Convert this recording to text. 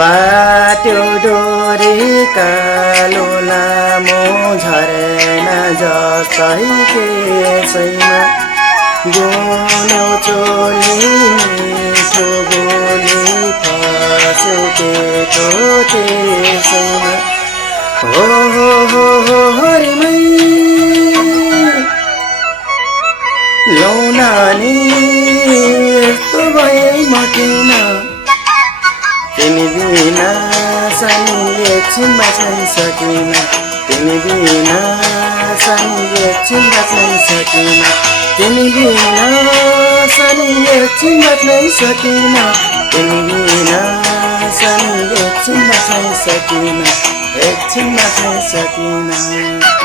बाटो डोरी कालो लामो झरना जस्तै केसैमा गुन्यौ चोली मिठो बोली फस्यो केटो त्यसैमा हो हरिमै लौ नानी यस्तो भए म किन तिमी बिना सानी एकछिन बाँच्नै सकिन तिमी बिना सानी एकछिन बाँच्नै सकिन तिमी बिना सानी एकछिन बाँच्नै सकिन तिमी बिना सानी एकछिन बाँच्नै सकिन एकछिन बाँच्नै सकिन